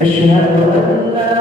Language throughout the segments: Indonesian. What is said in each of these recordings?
أشهد أن لا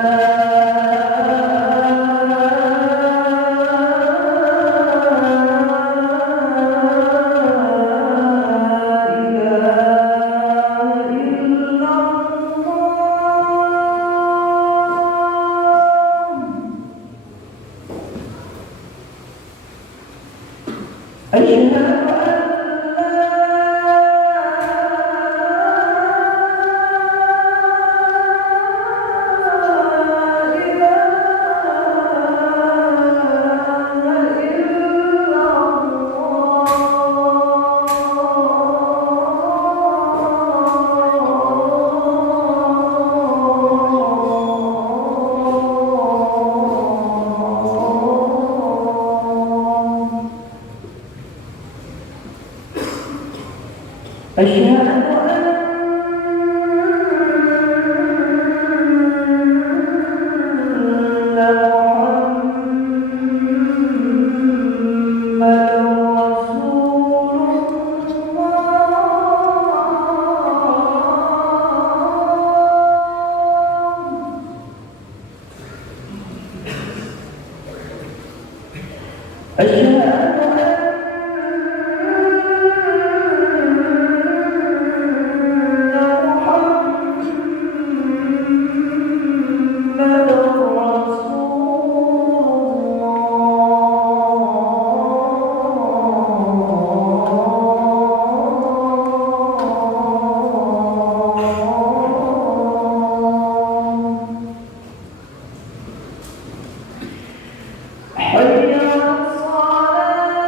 حي على الصلاة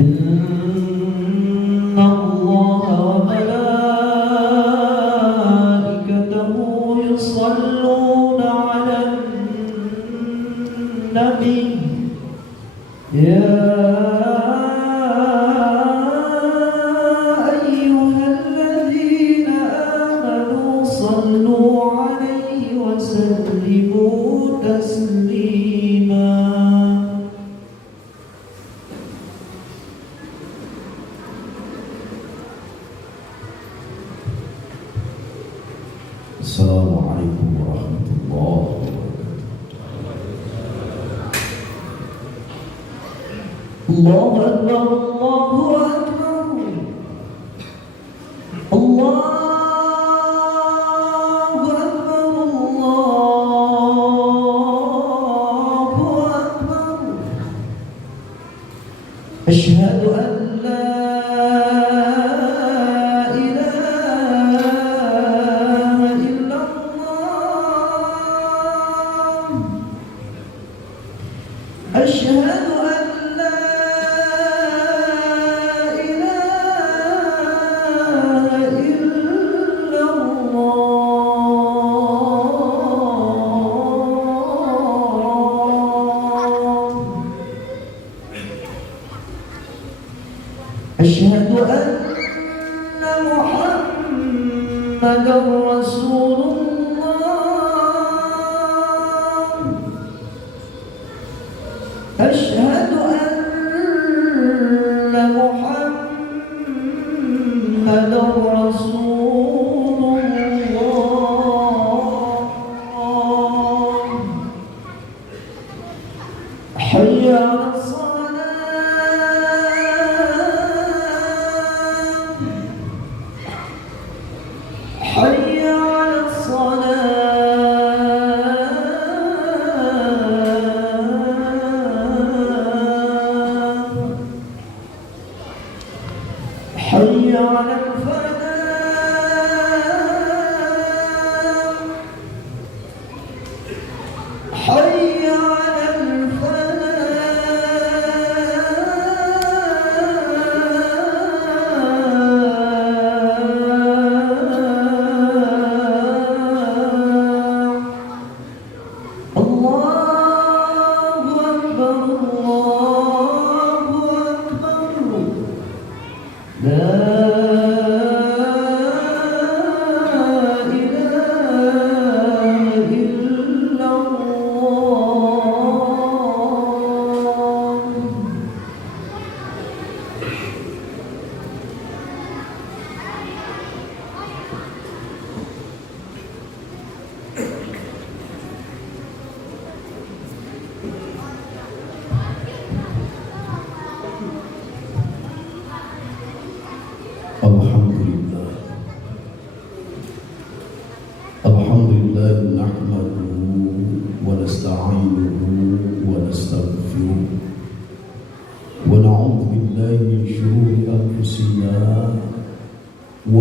إن الله وملائكته يصلون على النبي يا أيها الذين آمنوا صلوا عليه وسلموا تسليما. السلام عليكم ورحمة الله وبركاته. الله أكبر الله أكبر الله أكبر. أشهد أن لا أشهد أن لا إله إلا الله. أشهد أن محمدًا رسول الله. أشهد أن محمدًا رسول الله. حي على الصلاة حي على الصلاة حي على الفلاح حي على الفلاح. الله أكبر الله أكبر. لا إله إلا الله.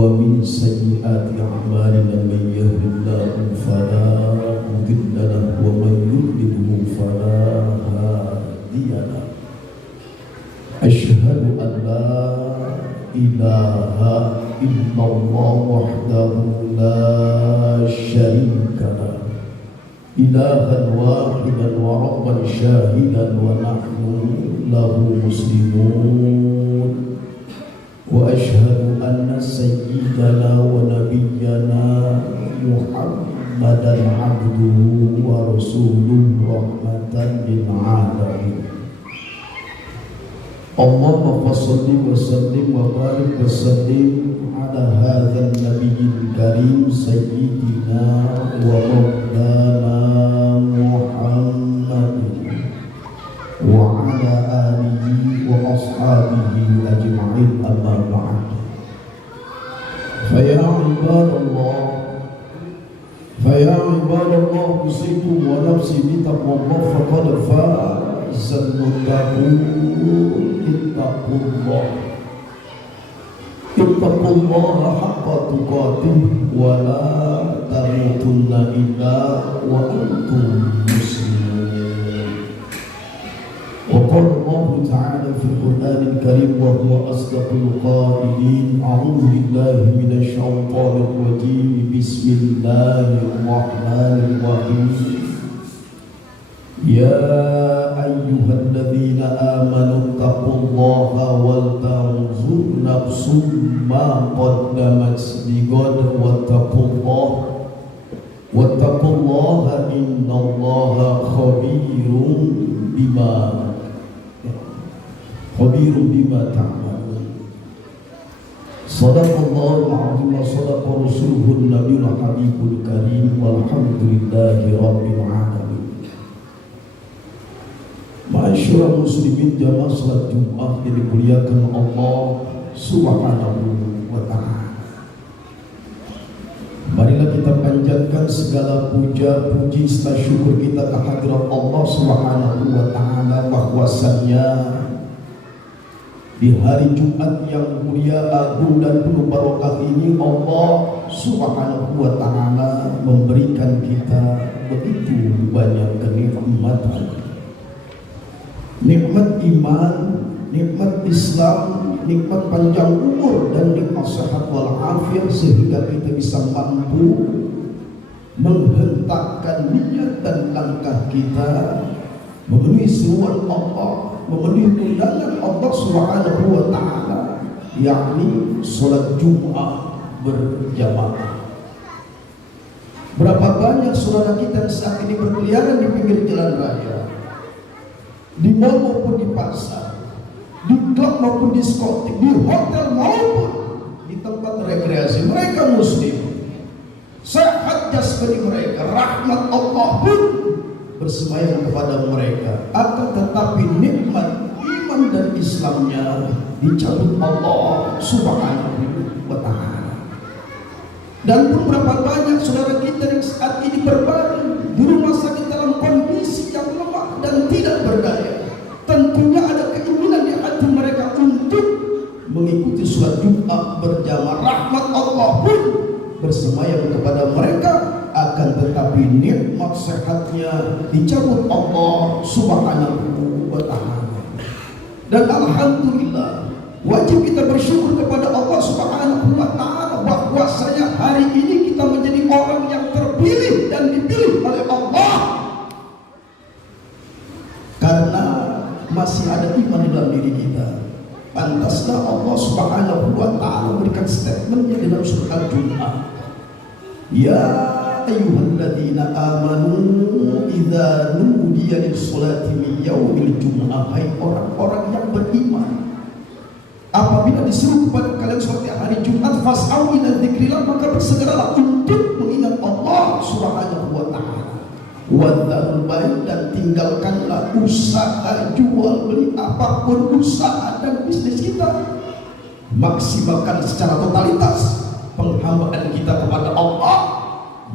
ومن سيئات أعمالنا من يهد الله فلا مضل له ومن يضلله فلا هادي له أشهد أن لا إله إلا الله وحده لا شريك له إلها واحدا وربا شاهدا ونحن له مسلمون وأشهد أن سيدنا ونبينا محمدا عبده ورسوله رحمة للعالمين اللهم صل وسلم وبارك وسلم على هذا النبي الكريم سيدنا ومولانا محمد وعلى آله وأصحابه أجمعين أما بعد فيا عباد الله أوصيكم ونفسي بتقوى الله فقد فاز المتقون اتقوا الله حق تقاته ولا تموتن إلا وأنتم مسلمون وقال الله تعالى في القرآن الكريم وهو أصدق القائلين أعوذ بالله من الشيطان الرجيم بسم الله الرحمن الرحيم يا أيها الذين آمنوا اتقوا الله ولتنظر نفس ما قدمت لغد واتقوا الله إن الله خبير بما تعملون صدق الله العظيم وصدق رسوله النبي الحبيب الكريم والحمد لله رب العالمين. Ma'asyiral muslimin jamaah salat Jumat yang dimuliakan Allah Subhanahu wa ta'ala. Marilah kita panjatkan segala puja, puji, serta syukur kita kehadirat Allah Subhanahu wa ta'ala, bahwasannya di hari Jumat yang mulia, agung dan penuh barokah ini Allah Subhanahu wa ta'ala memberikan kita begitu banyak kenikmatan. Nikmat iman, nikmat Islam, nikmat panjang umur, dan nikmat sehat walafiat, sehingga kita bisa mampu menghentakkan niat dan langkah kita memenuhi seruan Allah, memenuhi undangan Allah Subhanahu wa ta'ala, yakni sholat Jumat berjamaah. Berapa banyak saudara kita saat ini berkeliaran di pinggir jalan raya, di mal maupun di pasar, di klub maupun diskotik, di hotel maupun di tempat rekreasi. Mereka muslim, sehat jasmani mereka, rahmat Allah pun bersemayam kepada mereka. Akan tetapi nikmat iman dan Islamnya dicabut Allah Subhanahu wa ta'ala. Dan beberapa banyak saudara kita yang saat ini berbaring di rumah sakit dalam kondisi yang lemah dan tidak berdaya. Tentunya ada keinginan di hati mereka untuk mengikuti sholat Jumat berjamaah. Rahmat Allah pun bersemayam kepada mereka, akan tetapi nikmat sehatnya dicabut Allah Subhanahu wa ta'ala. Dan alhamdulillah, wajib kita bersyukur kepada Allah Subhanahu wa ta'ala bahwasanya hari ini kita menjadi orang yang terpilih dan dipilih oleh Allah, karena masih ada iman di dalam diri kita. Pantaslah Allah Subhanahu wa ta'ala memberikan statementnya di dalam surah Al-Jumu'ah. Ya ayyuhalladzina amanu idza nudiya lis-sholati min yaumil jumu'ah. Hai orang-orang yang beriman, apabila disuruh kepada kalian seperti hari Jumat, fas'au ila dzikrillah, maka bersegeralah untuk mengingat Allah Subhanahu wa ta'ala. Wadharul bai', dan tinggalkanlah usaha jual beli, apapun usaha dan bisnis kita. Maksimalkan secara totalitas penghambaan kita kepada Allah,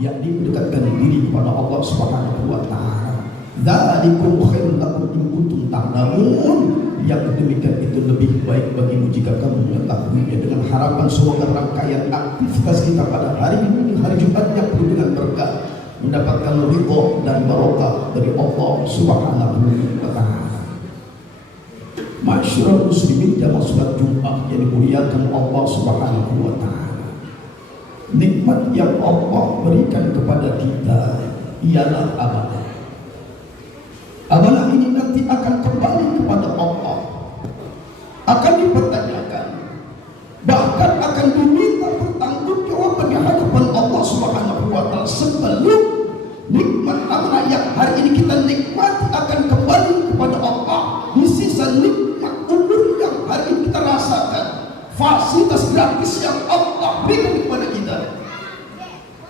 yakni mendekatkan diri kepada Allah Subhanahu wa ta'ala. Dzalikum khairul lakum in kuntum ta'lamun. yang demikian itu lebih baik bagimu jika kamu mengetahuinya. Dengan harapan semoga rangkaian aktivitas kita pada hari ini, hari Jumat yang penuh dengan berkah, mendapatkan ridho dan barokah dari Allah Subhanahu wa Ta'ala. Masyarakat muslimin jamaah salat Jumat yang dimuliakan Allah Subhanahu wa Ta'ala, nikmat yang Allah berikan kepada kita ialah amanah. Amanah ini nanti akan kembali kepada Allah, akan dipertanyakan, bahkan akan diminta pertanggungjawaban di hadapan Allah Subhanahu wa Ta'ala. Sebelum nikmat amanah yang hari ini kita nikmati akan kembali kepada Allah, di sisa nikmat umur yang hari ini kita rasakan, fasilitas gratis yang Allah berikan kepada kita,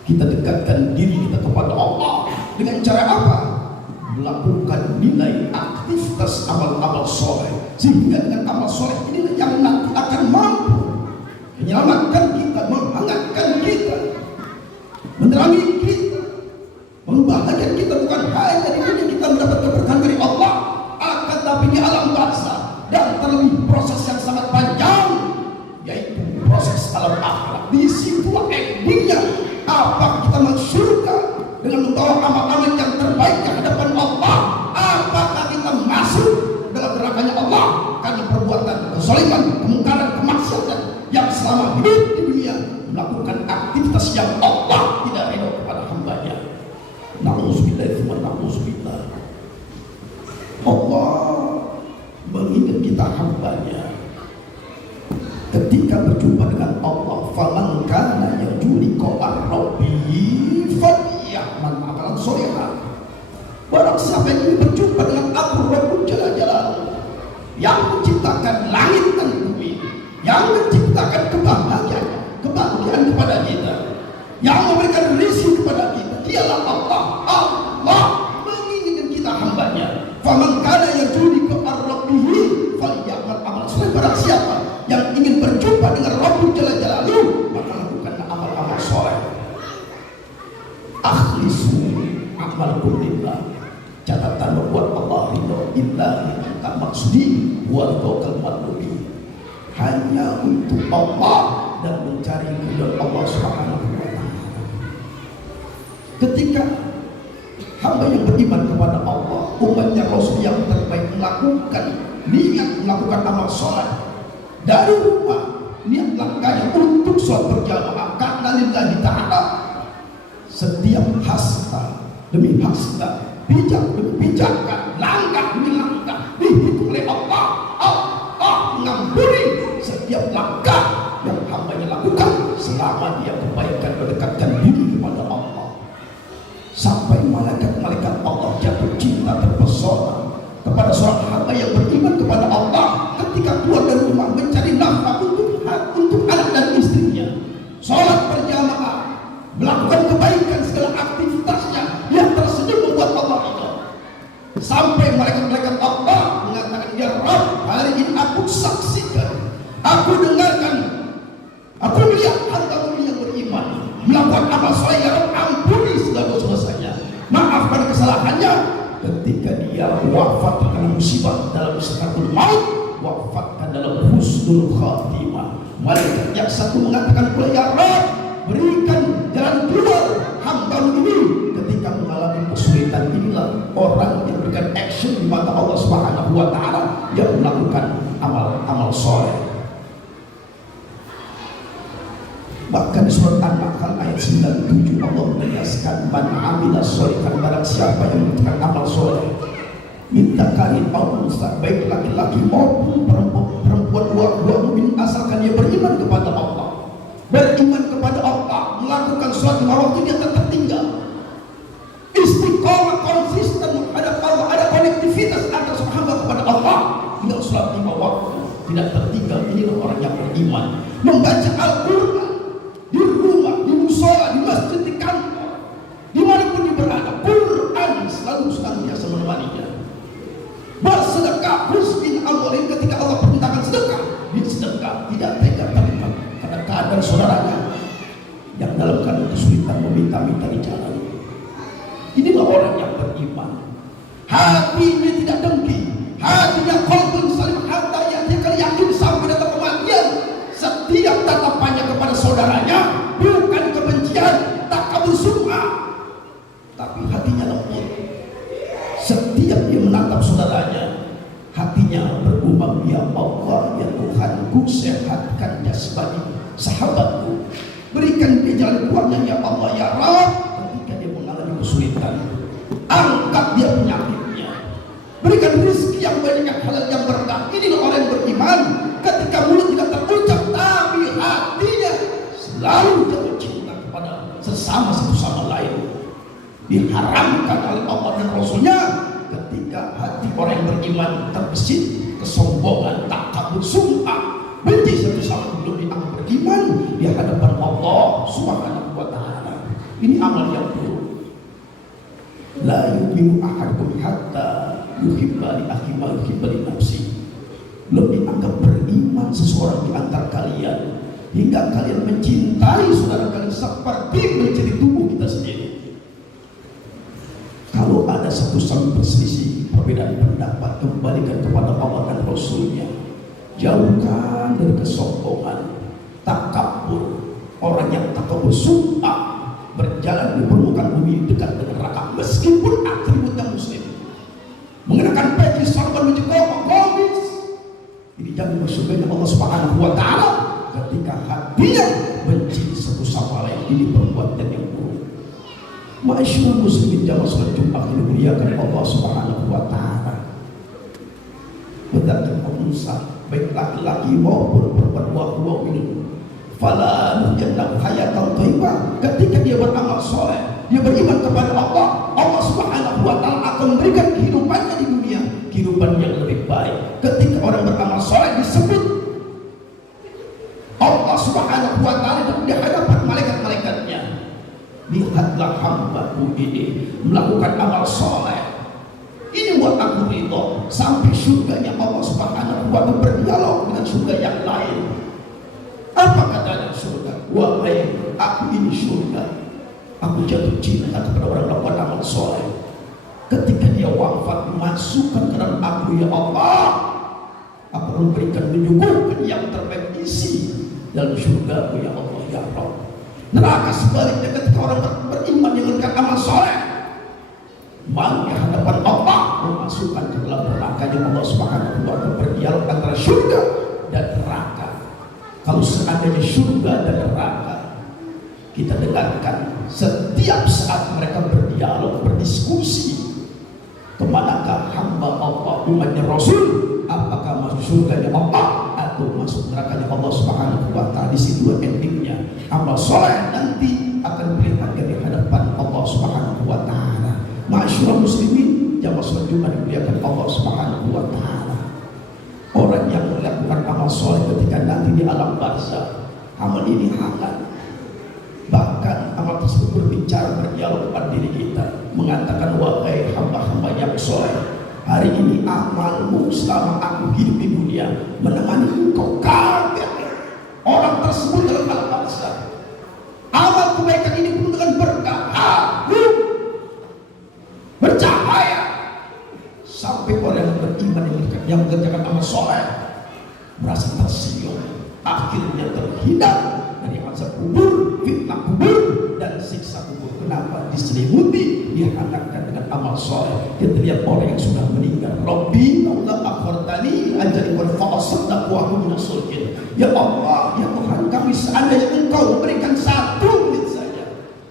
kita dekatkan diri kita kepada Allah dengan cara apa? Melakukan nilai aktivitas amal-amal soleh, sehingga dengan amal soleh ini yang nanti akan mampu menyelamatkan kita, menghangatkan kita, menerangi kita, membahagiakan kita, bukan hanya di dunia kita mendapat keberkahan dari Allah, akan tapi di alam barzah dan terlebih proses yang sangat panjang, yaitu proses alam akhirat. Di situlah endingnya, apa kita masuk surga dengan membawa amal-amal yang terbaik ke hadapan Allah, apakah kita masuk dalam nerakanya Allah karena perbuatan kezaliman, kemungkaran, kemaksiatan yang selama hidup di dunia melakukan aktivitas yang Allah tidak ridho kepada hambanya. Na'udzubillah, na'udzubillah. Allah mengingat kita hambanya ketika berjumpa dengan Allah. Faman kana yarju liqa'a rabbih falyamal amalan sholihan. Barang siapa yang ingin berjumpa dengan Aku Rabbul Jalal Jalaluhu, yang menciptakan langit dan bumi, yang menciptakan kebahagiaan kepada kita, yang memberikan rezeki kepada kita, dialah Allah. Allah menginginkan kita hambanya. Faman kana yarju liqa'a rabbih falyamal amalan sholihan. Barang siapa yang ingin berjumpa dengan Rabbul Jalal Jalaluhu, maka lakukan amal-amal soleh. Akhlisu amalkum lillah. Catatan membuat Allah ridho. Illahi tak maksudi wal kalimat lebih, hanya untuk Allah dan mencari ridho Allah Subhanahu wa Ta'ala. Ketika hamba yang beriman kepada Allah, umatnya Rasul yang terbaik, melakukan niat melakukan amal soleh dari rumah, niat langkahnya untuk sholat berjamaah karena lillahi ta'ala, setiap hasta demi hasta, bijak demi pijakan, langkah demi langkah dihitung oleh Allah. Allah mengampuni setiap langkah yang hambanya lakukan selama dia kebaikan, mendekatkan diri kepada Allah, sampai malaikat-malaikat Allah jatuh cinta, terpesona kepada seorang hamba yang beriman kepada Allah ketika keluar dari rumah mencari nafkah untuk anak dan istrinya, sholat berjamaah, melakukan kebaikan, segala aktivitasnya yang tersenyum membuat Allah itu, sampai malaikat-malaikat Allah mengatakan, ya Rabb, hari ini aku saksikan, aku dengarkan, aku melihat hamba-Mu yang beriman melakukan amal soleh. Ya Rabb, ampuni segala dosanya, maafkan kesalahannya. Ketika dia wafat karena musibah dalam sakaratul maut, wafatkan dalam husnul khatimah, malaikat yang satu mengatakan pula, ya Rabb, berikan jalan keluar hamba-Mu ini ketika mengalami kesulitan. Inilah orang yang berikan action di mata Allah Subhanahu wa Ta'ala, yang melakukan amal soleh. Bahkan di surat An-Nahl ayat 97 Allah menegaskan, man amila sholihan, barang siapa yang melakukan amal soleh, minta kain maupun unsa, baik laki-laki maupun perempuan, dua mukmin, asalkan dia beriman kepada Allah, beriman kepada Allah, melakukan sholat lima waktu, dia tak tertinggal, istiqomah, konsisten menghadap Allah, ada konektivitas antara seorang hamba kepada Allah, tidak sholat lima waktu, tidak tertinggal. Inilah orang yang beriman. Membaca Al-Quran di rumah, di musola, di masjid, di kantor, dimanapun dia berada, Quran selalu senantiasa menemaninya. Bersedekah, husnin amwalihim, ketika Allah perintahkan sedekah, dia sedekah, tidak tega terima karena keadaan saudaranya yang dalam keadaan kesulitan meminta-minta di jalan. Inilah orang yang beriman. Hatinya tidak dengki, hatinya qalbun salim, sehatkan jasmani sahabatku, berikan dia jalan keluarnya ya Allah ya Rabb. Ketika dia mengalami kesulitan, angkat dia penyakitnya, berikan rezeki yang banyak, yang halal, yang berkah. Inilah orang yang beriman. Ketika mulut tidak terucap, tapi hatinya selalu jatuh cinta kepada sesama satu sama lain. Diharamkan oleh Allah dan Rasulnya ketika hati orang yang beriman terbesit kesombongan, takabur, sum'ah, benci satu sama belum dianggap beriman di hadapan Allah Subhanahu wa ta'ala. Ini amal yang buruk. La yu'minu ahadukum hatta yuhibba li akhihi ma yuhibba li nafsihi. Belum dianggap beriman seseorang di antara kalian hingga kalian mencintai saudara kalian seperti mencintai tubuh kita sendiri. Kalau ada satu sama berselisih, perbedaan pendapat, kembalikan kepada Allah dan Rasulnya. Jauhkan dari kesombongan, takabur. Orang yang takabur sum'ah, berjalan di permukaan bumi dekat dengan neraka meskipun atributnya muslim, mengenakan peci, sorban, baju koko, komis, ini jangan bersyukurnya Allah Subhanahu wa ta'ala ketika hatinya benci satu sama lain. Ini perbuatan yang buruk. Ma'asyiral muslimin jamaah salat Jumat yang dimuliakan Allah Subhanahu wa ta'ala. Betul Musa, baik laki-laki maupun perempuan, wa ini fala nujannahu hayatan thayyibah. Ketika dia beramal soleh, dia beriman kepada Allah, Allah Subhanahu wa ta'ala akan memberikan kehidupannya di dunia, kehidupan yang lebih baik. Ketika orang beramal soleh disebut Allah Subhanahu wa ta'ala di hadapan malaikat-malaikatnya, lihatlah hambaku ini melakukan amal soleh, ini buat aku ridho sampai surganya Allah Subhanahu wa ta'ala, berdialog dengan surga yang lain. Apa katanya surga? Wahai aku ini surga, aku jatuh cinta kepada orang yang melakukan amal soleh. Ketika dia wafat, masukkan ke dalam aku ya Allah, aku memberikan menyuguhkan yang terbaik isi dalam surga ya Allah ya Rabb. Neraka sebaliknya, ketika orang beriman yang melakukan amal soleh, mau di hadapan Allah, memasukkan ke dalam neraka yang Allah Subhanahu wa ta'ala, berdialog antara surga dan neraka. Kalau seandainya surga dan neraka kita dengarkan setiap saat mereka berdialog, berdiskusi, kemanakah hamba Allah, umatnya Rasul, apakah masuk surganya Allah atau masuk nerakanya Allah Subhanahu wa ta'ala. Di situ endingnya amal soleh nanti akan diperlihatkan di hadapan Allah Subhanahu wa ta'ala. Ma'asyiral muslimin jamaah salat Jumat dimuliakan Allah Subhanahu wa ta'ala. Orang yang melakukan amal soleh ketika nanti di alam barzakh, amal ini hangat. Bahkan amal tersebut berbicara, berdialog pada diri kita, mengatakan wahai hamba-hamba yang soleh, hari ini amalmu selama aku hidup di dunia menemani engkau kaget. Orang tersebut dalam alam barzakh, amal kebaikan ini penuh dengan berkah, harum, bercahaya, sampai orang yang beriman yang mengerjakan amal soleh merasa tersenyum, akhirnya terhindar dari azab kubur, fitnah kubur, dan siksa kubur. Kenapa? Diselimuti, dihantarkan dengan amal soleh. Kita lihat orang yang sudah meninggal, Rabbi laula akhartani ajali wa fa'asaddaq wa aku minas sholihin. Ya Allah, ya Tuhan kami, seandainya engkau memberikan 1 menit saja,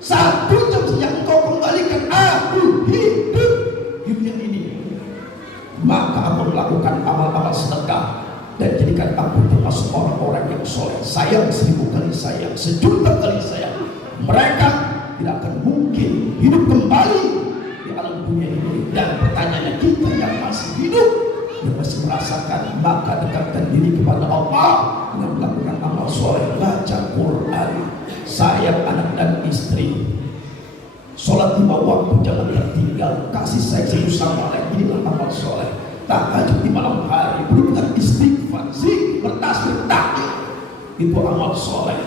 1 jam saja engkau kembalikan aku hidup di dunia ini, maka aku melakukan amal-amal sedekah dan jadikan aku termasuk orang-orang yang soleh. Sayang 1000 kali sayang, 1.000.000 kali sayang. Mereka tidak akan mungkin hidup kembali di alam dunia ini. Dan pertanyaannya, kita yang masih hidup, yang masih merasakan, maka dekatkan diri kepada Allah dengan melakukan amal soleh, baca Quran, sayang anak dan istri, sholat 5 waktu jangan tertinggal, kasih sayang satu sama lain. Inilah amal soleh. Tahajud di malam hari, berulang istighfar, zikir, bertasbih, takbir, itu amal soleh.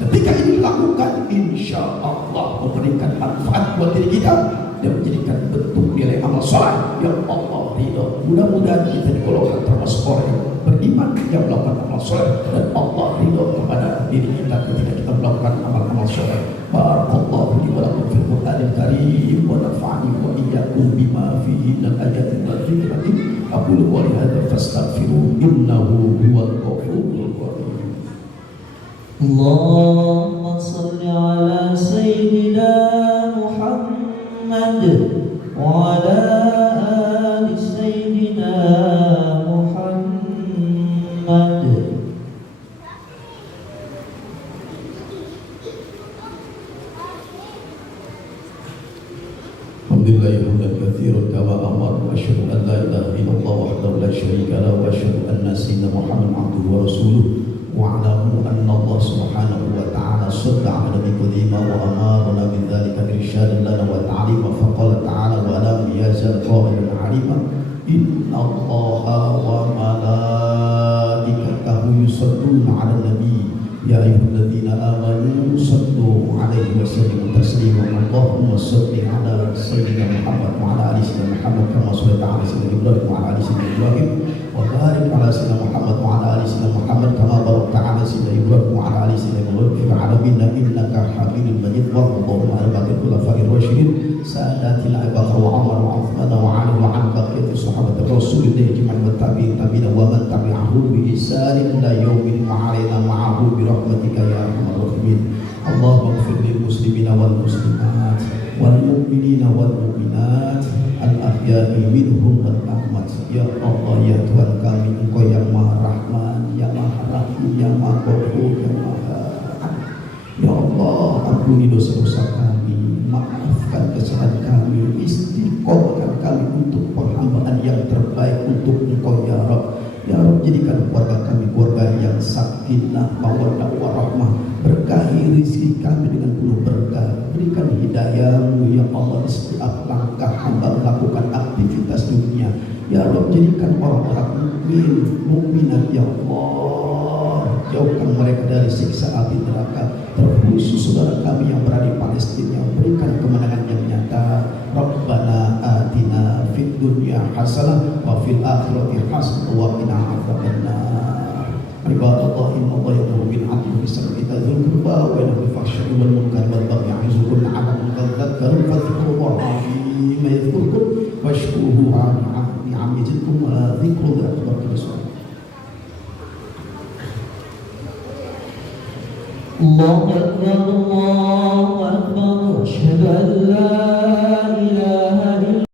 Ketika ini dilakukan, insya Allah memberikan manfaat buat diri kita dan menjadikan bentuk nilai amal soleh yang Allah ridho. Mudah-mudahan kita digolongkan termasuk orang yang beriman yang melakukan amal soleh dan Allah ridho kepada diri kita ketika kita melakukan amal-amal soleh. Barakallahu li wa lakum fil Qur'anil Karim wa nafa'ani wa iyyakum bima fihi minal ayatin wal hikmati. Aqulu qawli hadza fastaghfiru innahu huwal ghafurur اللهم صل على سيدنا محمد وعلى آل سيدنا محمد. Alhamdulillah hamdan katsiran kama amara wa asyhadu an la ilaha illallah wahdahu la syarika lahu wa asyhadu anna sayyidina Muhammadan abduhu wa rasuluh wa alamu anna Allah subhanahu wa ta'ala shadda ala nabiyyina wa amarna min dhalika irsyadan lana wa ta'lima fa qala ta'ala wa lam yazal qailan 'alima inna Allaha wa malaikatahu yusalluna 'alan nabiy ya ayyuhalladzina amanu sallu 'alaihi wa sallimu taslima Allahumma shalli 'ala sayyidina Muhammad wa 'ala ali sayyidina Muhammad kama shallaita 'ala sayyidina Ibrahim wa 'ala ali sayyidina Ibrahim wa barik 'ala sayyidina Muhammad wa 'ala ali sayyidina Muhammad kama barakta 'ala sayyidina Ibrahim wa 'ala ali sayyidina Ibrahim fil 'alamin innaka Hamidum Majid wa Allahumma 'ala baqil khulafa'ir rasyidin sadatil Abu Bakar wa Umar wa Uthman wa 'Ali wa 'an baqiyati sahabat Rasulillah ijma'an wa tabi'in tabi'in wa man tabi'ahum bi ihsanin ila yaumin wa 'alaina ma'ahu bi rahmatika ya arhamar rahimin. Allahumma ighfir lil muslimina wal muslimat wal mu'minina wal mu'minat al ahya'i minhum wal amwat. Ya Allah ya Tuhan kami, Engkau yang Maha Rahman, yang Maha Rahim, yang Maha Ghafur, yang Maha Adil. Ya Allah, ampuni dosa-dosa kami, maafkan kesalahan kami, istiqomahkan kami untuk perhambaan yang terbaik untuk Engkau ya Rabb. Ya Rabb, jadikan keluarga kami keluarga yang sakinah, mawaddah warahmah. Berkahi rezeki kami dengan penuh berkah. Berikan hidayah-Mu ya Allah di setiap langkah hamba melakukan aktivitas dunia. Ya Rabb, jadikan orang-orang mukminat ya Allah. Jauhkan mereka dari siksa api neraka. Terkhusus saudara kami yang berada di Palestina, berikan kemenangan yang nyata. Rabbana atina fid dunya hasanah wa fil akhirati hasanah wa qina adzabannar. Ibadallah innallaha ya'muru bil 'adli wa ihsani wa ita'i dzil qurba wa yanha 'anil fahsya'i wal munkari wal baghi ya'izukum la'allakum tadhakkarun fadhkurullaha 'azima yadhkurkum washkuruhu 'ala ni'amihi yazidkum wa dzikrullahi akbar. الله أكبر الله أكبر أشهد أن لا